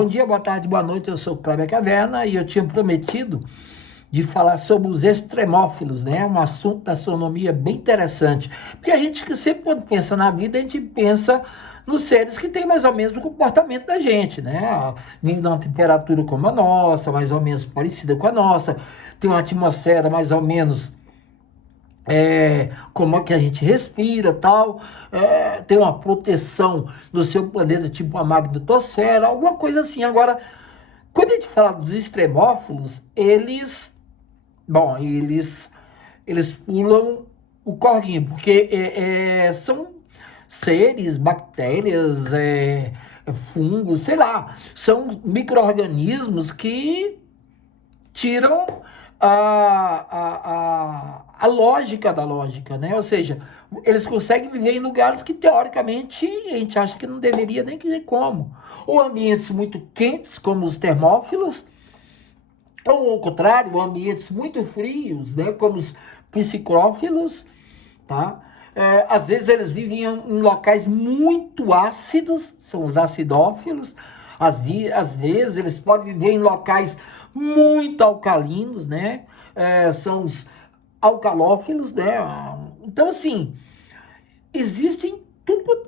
Bom dia, boa tarde, boa noite, eu sou Cléber Caverna e eu tinha prometido de falar sobre os extremófilos, né? Um assunto da astronomia bem interessante, porque a gente que sempre quando pensa na vida, a gente pensa nos seres que têm mais ou menos o comportamento da gente, né? Vindo de uma temperatura como a nossa, mais ou menos parecida com a nossa, tem uma atmosfera mais ou menos como é que a gente respira, tal, tem uma proteção do seu planeta, tipo a magnetosfera, alguma coisa assim. Agora, quando a gente fala dos extremófilos, bom, eles pulam o corguinho, porque são seres, bactérias, fungos, sei lá, são micro-organismos que tiram a lógica da lógica, né? Ou seja, eles conseguem viver em lugares que, teoricamente, a gente acha que não deveria nem ter como. Ou ambientes muito quentes, como os termófilos, ou, ao contrário, ambientes muito frios, né? Como os psicrófilos, tá? Às vezes eles vivem em locais muito ácidos, são os acidófilos. Às vezes eles podem viver em locais muito alcalinos, né? São os alcalófilos, né? Então, assim, existem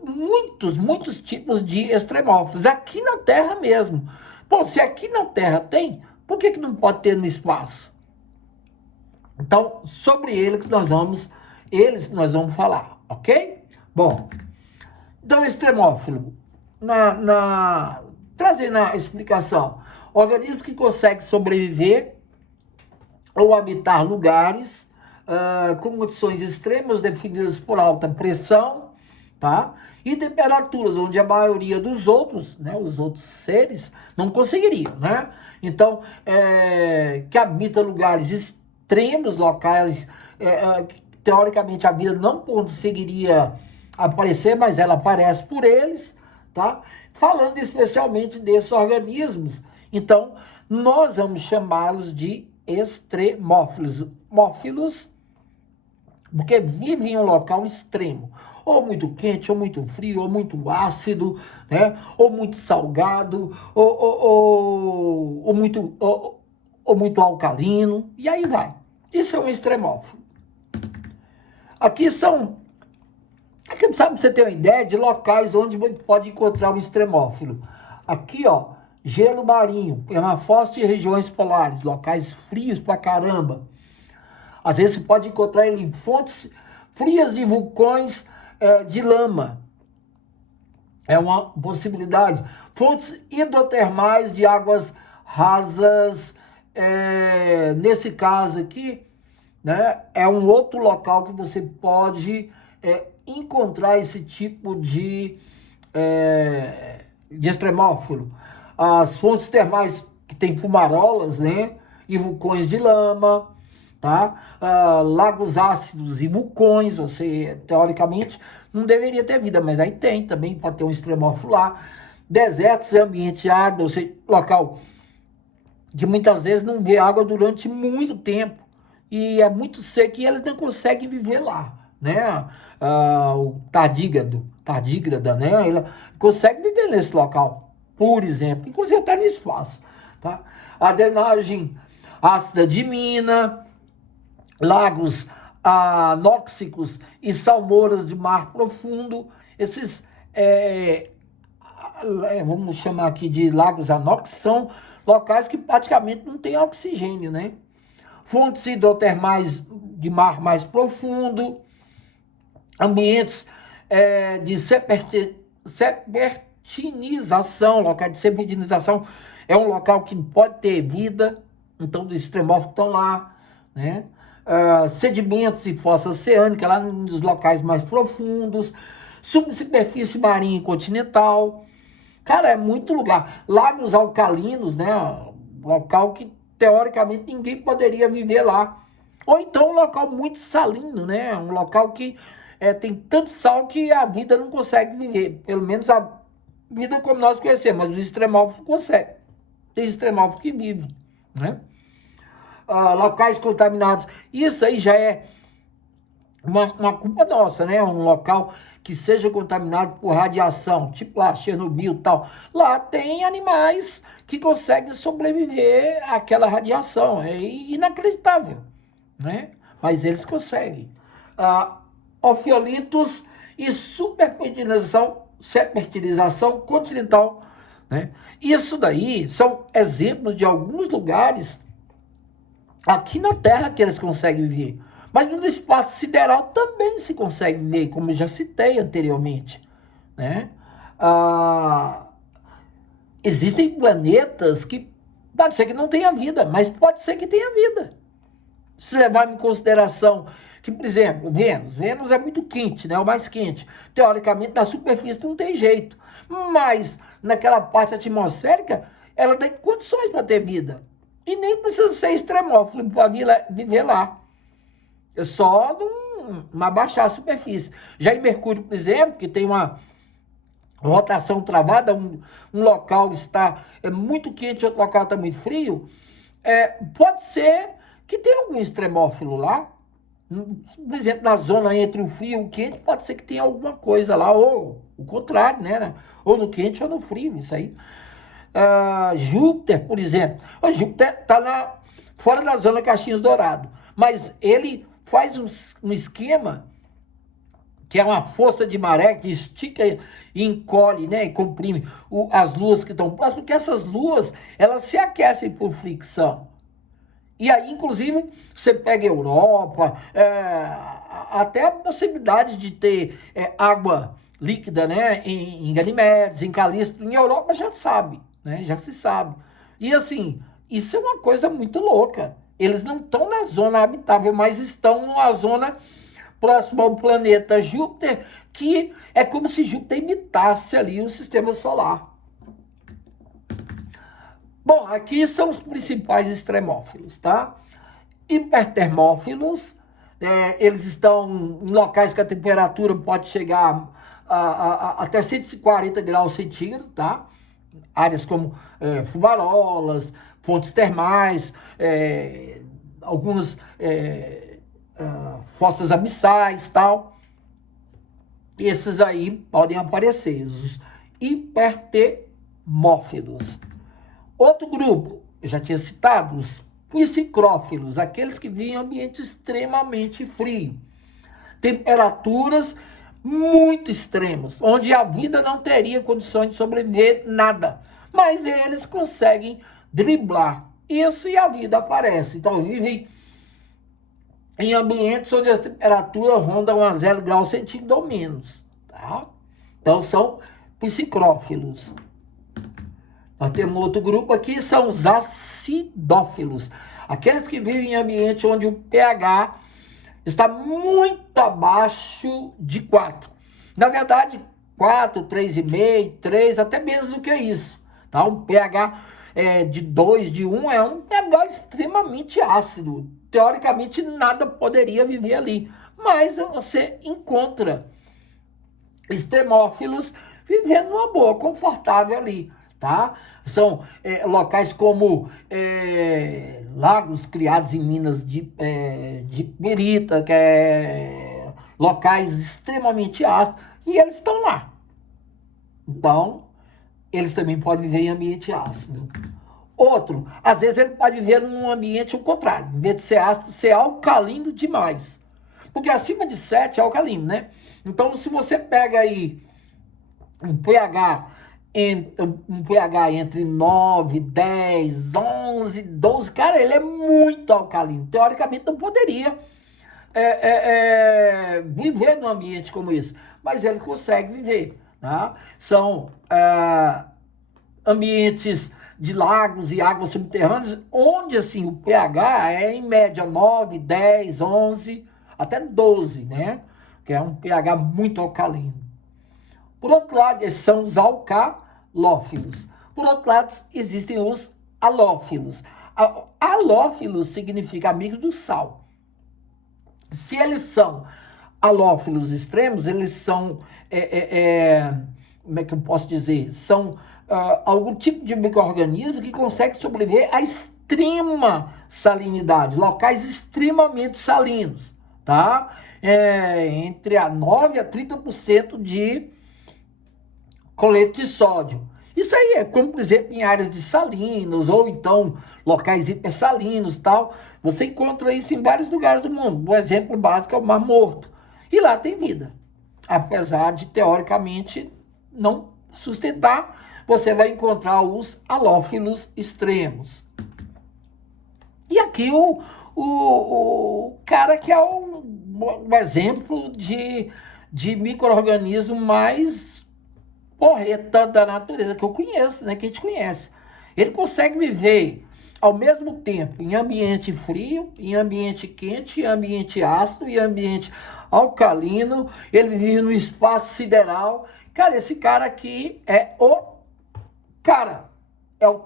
muitos tipos de extremófilos, aqui na Terra mesmo. Bom, se aqui na Terra tem, por que não pode ter no espaço? Então, sobre eles nós vamos falar, ok? Bom, então, extremófilo, trazendo a explicação, organismo que consegue sobreviver ou habitar lugares com condições extremas definidas por alta pressão, tá? E temperaturas onde a maioria dos outros, né, os outros seres, não conseguiriam, né? Então, que habita lugares extremos, locais teoricamente a vida não conseguiria aparecer, mas ela aparece por eles, tá? Falando especialmente desses organismos. Então, nós vamos chamá-los de extremófilos. Mófilos, porque vivem em um local extremo, ou muito quente, ou muito frio, ou muito ácido, né? Ou muito salgado, ou muito alcalino, e aí vai. Isso é um extremófilo. Aqui sabe, você ter uma ideia de locais onde você pode encontrar um extremófilo. Aqui, ó, gelo marinho, permafrost e regiões polares, locais frios pra caramba. Às vezes você pode encontrar ele em fontes frias de vulcões de lama. É uma possibilidade. Fontes hidrotermais de águas rasas, nesse caso aqui, né, é um outro local que você pode encontrar esse tipo de extremófilo. As fontes termais que tem fumarolas, né, e vulcões de lama, tá? Lagos ácidos e vulcões, você, teoricamente, não deveria ter vida, mas aí tem também, pode ter um extremófilo lá. Desertos, ambiente árido, ou seja, local que muitas vezes não vê água durante muito tempo, e é muito seco e eles não conseguem viver lá, né? O tardígrada, né? Ele consegue viver nesse local, por exemplo, inclusive até no espaço, tá? A drenagem ácida de mina, lagos anóxicos e salmouras de mar profundo, esses, vamos chamar aqui de lagos anóxicos, são locais que praticamente não tem oxigênio, né? Fontes hidrotermais de mar mais profundo, ambientes de serpentinização, locais de serpentinização é um local que pode ter vida, então os extremófilos estão lá, né? Sedimentos e fossa oceânica lá nos locais mais profundos, subsuperfície marinha e continental, cara, é muito lugar. Lagos alcalinos, né? Local que teoricamente ninguém poderia viver lá. Ou então um local muito salino, né? Um local que tem tanto sal que a vida não consegue viver. Pelo menos a vida como nós conhecemos, mas os extremófilos conseguem. Tem extremófilos que vivem, né? Locais contaminados. Isso aí já é uma culpa nossa, né? Um local que seja contaminado por radiação, tipo lá, Chernobyl e tal, lá tem animais que conseguem sobreviver àquela radiação. É inacreditável, né? Mas eles conseguem. Ofiolitos e superfertilização continental, né? Isso daí são exemplos de alguns lugares aqui na Terra que eles conseguem viver. Mas no espaço sideral também se consegue viver, como já citei anteriormente, né? Existem planetas que pode ser que não tenha vida, mas pode ser que tenha vida. Se levar em consideração que, por exemplo, Vênus é muito quente, né? O mais quente. Teoricamente, na superfície não tem jeito. Mas naquela parte atmosférica, ela tem condições para ter vida. E nem precisa ser extremófilo para viver lá. É só não abaixar a superfície. Já em Mercúrio, por exemplo, que tem uma rotação travada, um local está muito quente, outro local está muito frio, pode ser que tenha algum extremófilo lá. Por exemplo, na zona entre o frio e o quente, pode ser que tenha alguma coisa lá, ou o contrário, né? Ou no quente ou no frio, isso aí. Júpiter, por exemplo. O Júpiter está fora da zona Caixinhas Dourado, mas ele faz um esquema que é uma força de maré que estica e encolhe, né, e comprime as luas que estão próximas, porque essas luas, elas se aquecem por fricção. E aí, inclusive, você pega a Europa, até a possibilidade de ter água líquida, né, em Ganimedes, em Calisto, em Europa já sabe, né, já se sabe. E assim, isso é uma coisa muito louca. Eles não estão na zona habitável, mas estão numa zona próxima ao planeta Júpiter, que é como se Júpiter imitasse ali o sistema solar. Bom, aqui são os principais extremófilos, tá? Hipertermófilos, eles estão em locais que a temperatura pode chegar até 140 graus centígrados, tá? Áreas como fumarolas, fontes termais, algumas fossas abissais, tal. Esses aí podem aparecer, os hipertermófilos. Outro grupo, eu já tinha citado, os psicrófilos, aqueles que vivem em ambiente extremamente frio. Temperaturas muito extremas, onde a vida não teria condições de sobreviver nada. Mas eles conseguem driblar isso e a vida aparece. Então, vivem em ambientes onde as temperaturas rondam a 0 graus centígrados ou menos. Tá? Então, são psicrófilos. Nós temos outro grupo aqui, são os acidófilos. Aqueles que vivem em ambiente onde o pH está muito abaixo de 4. Na verdade, 4, 3,5, 3, até menos do que isso. Tá? Um pH de 2, de 1 é um pH extremamente ácido. Teoricamente, nada poderia viver ali. Mas você encontra extremófilos vivendo numa boa, confortável ali. Tá? São locais como lagos criados em minas de pirita, que locais extremamente ácidos, e eles estão lá. Então, eles também podem viver em ambiente ácido. Outro, às vezes ele pode viver num ambiente ao contrário, em vez de ser ácido, ser alcalino demais. Porque acima de 7 é alcalino, né? Então, se você pega aí um pH entre 9, 10, 11, 12, cara, ele é muito alcalino. Teoricamente não poderia viver num ambiente como esse, mas ele consegue viver. Tá? São ambientes de lagos e águas subterrâneas, onde assim, o pH é em média 9, 10, 11, até 12, né? Que é um pH muito alcalino. Por outro lado, esses são os alcalófilos. Por outro lado, existem os halófilos. Halófilos significa amigo do sal. Se eles são halófilos extremos, eles são, como é que eu posso dizer? São algum tipo de micro-organismo que consegue sobreviver a extrema salinidade, locais extremamente salinos, tá? entre a 9 a 30% de colete de sódio. Isso aí é como, por exemplo, em áreas de salinos, ou então locais hipersalinos e tal. Você encontra isso em vários lugares do mundo. O exemplo básico é o Mar Morto. E lá tem vida. Apesar de, teoricamente, não sustentar, você vai encontrar os halófilos extremos. E aqui o cara que é o exemplo de micro-organismo mais porreta da natureza que eu conheço, né, que a gente conhece. Ele consegue viver ao mesmo tempo em ambiente frio, em ambiente quente, em ambiente ácido, em ambiente alcalino. Ele vive no espaço sideral. Cara, esse cara aqui é o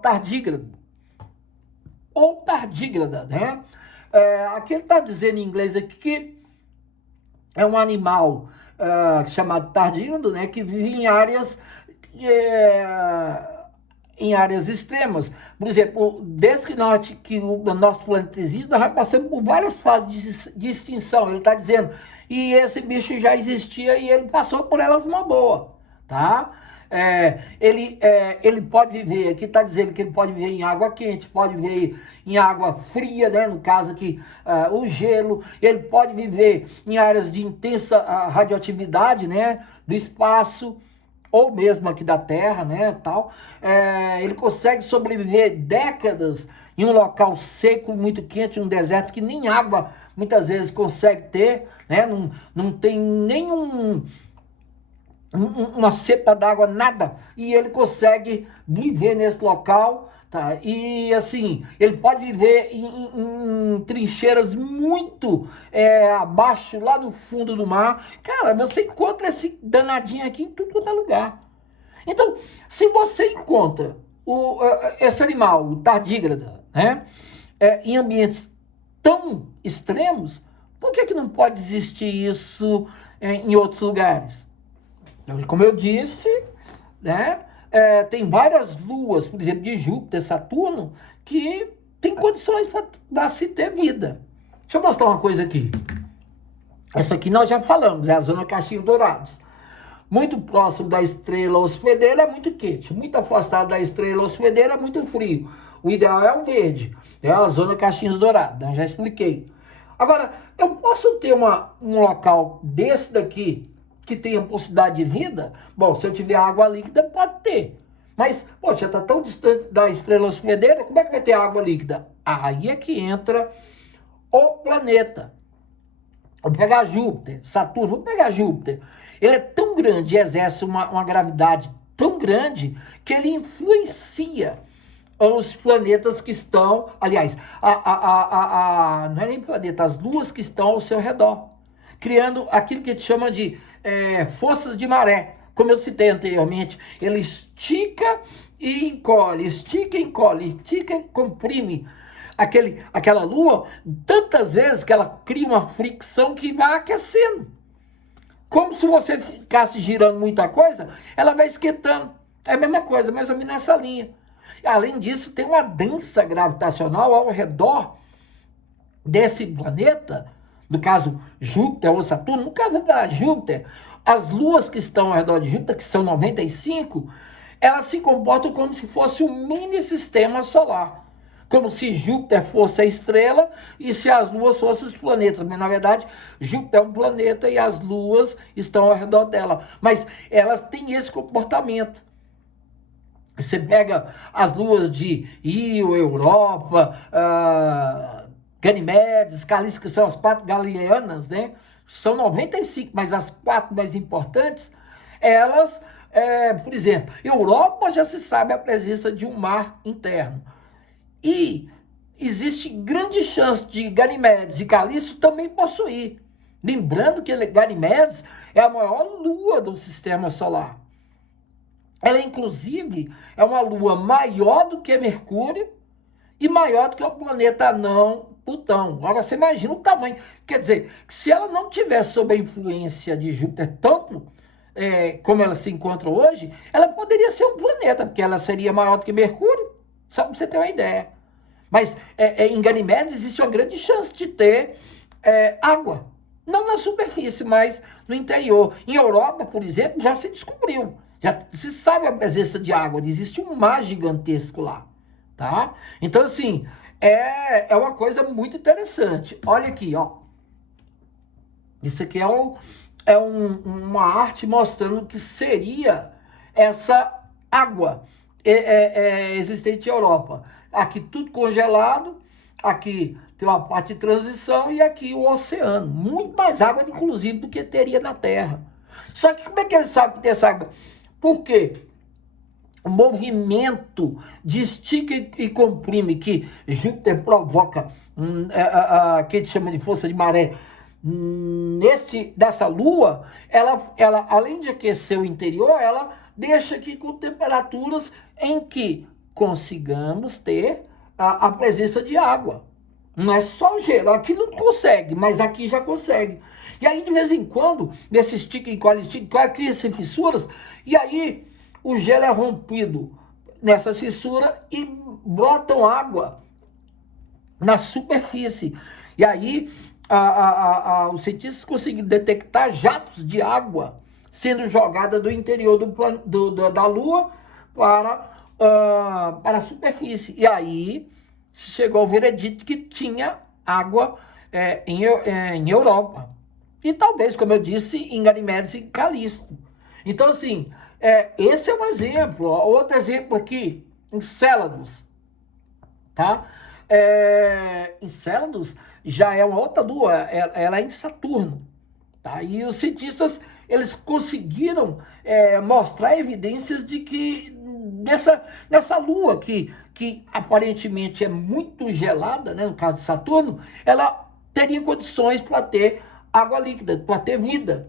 tardígrado. Ou tardígrada, né? Aqui ele está dizendo em inglês aqui que é um animal chamado tardígrado, né, que vive em áreas extremas. Por exemplo, desde que o nosso planeta existe, nós já passamos por várias fases de extinção. Ele está dizendo, e esse bicho já existia e ele passou por elas uma boa, tá? Ele pode viver, aqui está dizendo que ele pode viver em água quente, pode viver em água fria, né? No caso aqui, o gelo. Ele pode viver em áreas de intensa radioatividade, né? Do espaço, ou mesmo aqui da Terra, né? Tal. Ele consegue sobreviver décadas em um local seco, muito quente, um deserto que nem água muitas vezes consegue ter, né? Não tem nenhum uma cepa d'água, nada, e ele consegue viver nesse local, tá? E assim, ele pode viver em trincheiras muito abaixo, lá no fundo do mar. Cara, você encontra esse danadinho aqui em tudo quanto é lugar. Então, se você encontra esse animal, o tardígrada, né, em ambientes tão extremos, por que não pode existir isso em outros lugares? Como eu disse, né, tem várias luas, por exemplo, de Júpiter, Saturno, que tem condições para se ter vida. Deixa eu mostrar uma coisa aqui. Essa aqui nós já falamos, é a zona Caixinhos Dourados. Muito próximo da estrela hospedeira é muito quente, muito afastado da estrela hospedeira é muito frio. O ideal é o verde, é a zona Caixinhos Dourados, eu já expliquei. Agora, eu posso ter um local desse daqui que tenha possibilidade de vida? Bom, se eu tiver água líquida, pode ter. Mas, poxa, está tão distante da estrela hospedeira, como é que vai ter água líquida? Aí é que entra o planeta. Vamos pegar Júpiter, Saturno, vamos pegar Júpiter. Ele é tão grande e exerce uma gravidade tão grande que ele influencia os planetas que estão, aliás, não é nem planeta, as luas que estão ao seu redor, criando aquilo que a gente chama de forças de maré. Como eu citei anteriormente, ele estica e encolhe, estica e encolhe, estica e comprime aquela lua tantas vezes que ela cria uma fricção que vai aquecendo. Como se você ficasse girando muita coisa, ela vai esquentando. É a mesma coisa, mais ou menos nessa linha. Além disso, tem uma dança gravitacional ao redor desse planeta, no caso Júpiter ou Saturno. No caso da Júpiter, as luas que estão ao redor de Júpiter, que são 95, elas se comportam como se fosse um mini sistema solar. Como se Júpiter fosse a estrela e se as luas fossem os planetas. Mas, na verdade, Júpiter é um planeta e as luas estão ao redor dela. Mas elas têm esse comportamento. Você pega as luas de Io, Europa, Ganimedes, Calisto, que são as 4 galileanas, né? São 95, mas as 4 mais importantes, elas, por exemplo, Europa já se sabe a presença de um mar interno. E existe grande chance de Ganimedes e Calisto também possuir. Lembrando que Ganimedes é a maior lua do sistema solar. Ela, inclusive, é uma lua maior do que Mercúrio e maior do que o planeta anão Plutão. Agora, você imagina o tamanho. Quer dizer, que se ela não tivesse sob a influência de Júpiter tanto como ela se encontra hoje, ela poderia ser um planeta, porque ela seria maior do que Mercúrio, só para você ter uma ideia. Mas em Ganimedes existe uma grande chance de ter água. Não na superfície, mas no interior. Em Europa, por exemplo, já se descobriu. Já se sabe a presença de água. Existe um mar gigantesco lá. Tá? Então, assim, é uma coisa muito interessante. Olha aqui, ó. Isso aqui uma arte mostrando o que seria essa água existente em Europa. Aqui tudo congelado, aqui tem uma parte de transição e aqui o oceano. Muito mais água, inclusive, do que teria na Terra. Só que como é que ele sabe que tem essa água? Por quê? O movimento de estica e comprime que Júpiter provoca, que a gente chama de força de maré, dessa Lua, ela, além de aquecer o interior, ela deixa aqui com temperaturas em que consigamos ter a presença de água. Não é só gelo, aqui não consegue, mas aqui já consegue. E aí, de vez em quando, nesse estica e encolhe, cria-se fissuras, e aí o gelo é rompido nessa fissura e brotam água na superfície. E aí os cientistas conseguiram detectar jatos de água sendo jogada do interior da Lua para a superfície. E aí chegou ao veredito que tinha água em Europa. E talvez, como eu disse, em Ganimedes e Calisto. Então, assim, esse é um exemplo. Outro exemplo aqui, Encélados. Tá? Encélados já é uma outra lua, ela é em Saturno. Tá? E os cientistas, eles conseguiram mostrar evidências de que nessa lua que aparentemente é muito gelada, né, no caso de Saturno, ela teria condições para ter água líquida, para ter vida.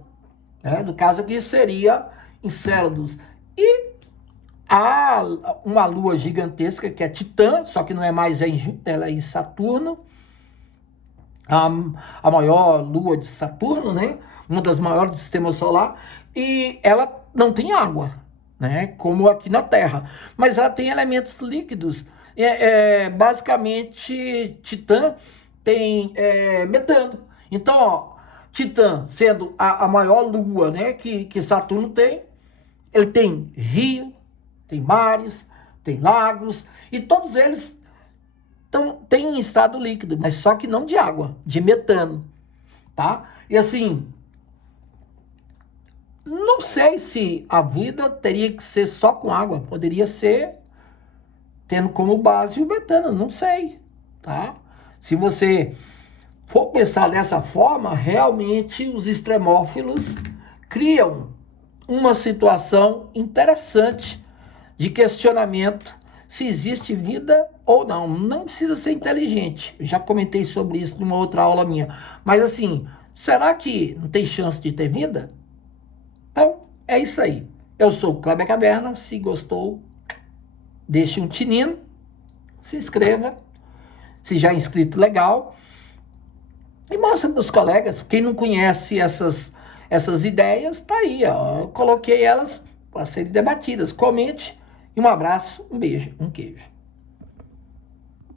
Né? No caso aqui seria Encélados. E há uma lua gigantesca que é Titã, só que não é mais em Júpiter, ela é em Saturno. A maior lua de Saturno, né? Uma das maiores do sistema solar. E ela não tem água, né? Como aqui na Terra. Mas ela tem elementos líquidos. Basicamente, Titã tem metano. Então, ó, Titã sendo a maior lua, né, que Saturno tem, ele tem rio, tem mares, tem lagos, e todos eles têm estado líquido, mas só que não de água, de metano, tá? E assim, não sei se a vida teria que ser só com água, poderia ser tendo como base o metano, não sei, tá? Se você for pensar dessa forma, realmente os extremófilos criam uma situação interessante de questionamento se existe vida ou não. Não precisa ser inteligente. Já comentei sobre isso numa outra aula minha. Mas assim, será que não tem chance de ter vida? Então, é isso aí. Eu sou o Kleber Caverna. Se gostou, deixe um tinino, se inscreva. Se já é inscrito, legal. E mostra para os colegas. Quem não conhece essas ideias, tá aí, ó. Eu coloquei elas para serem debatidas. Comente. E um abraço, um beijo, um queijo.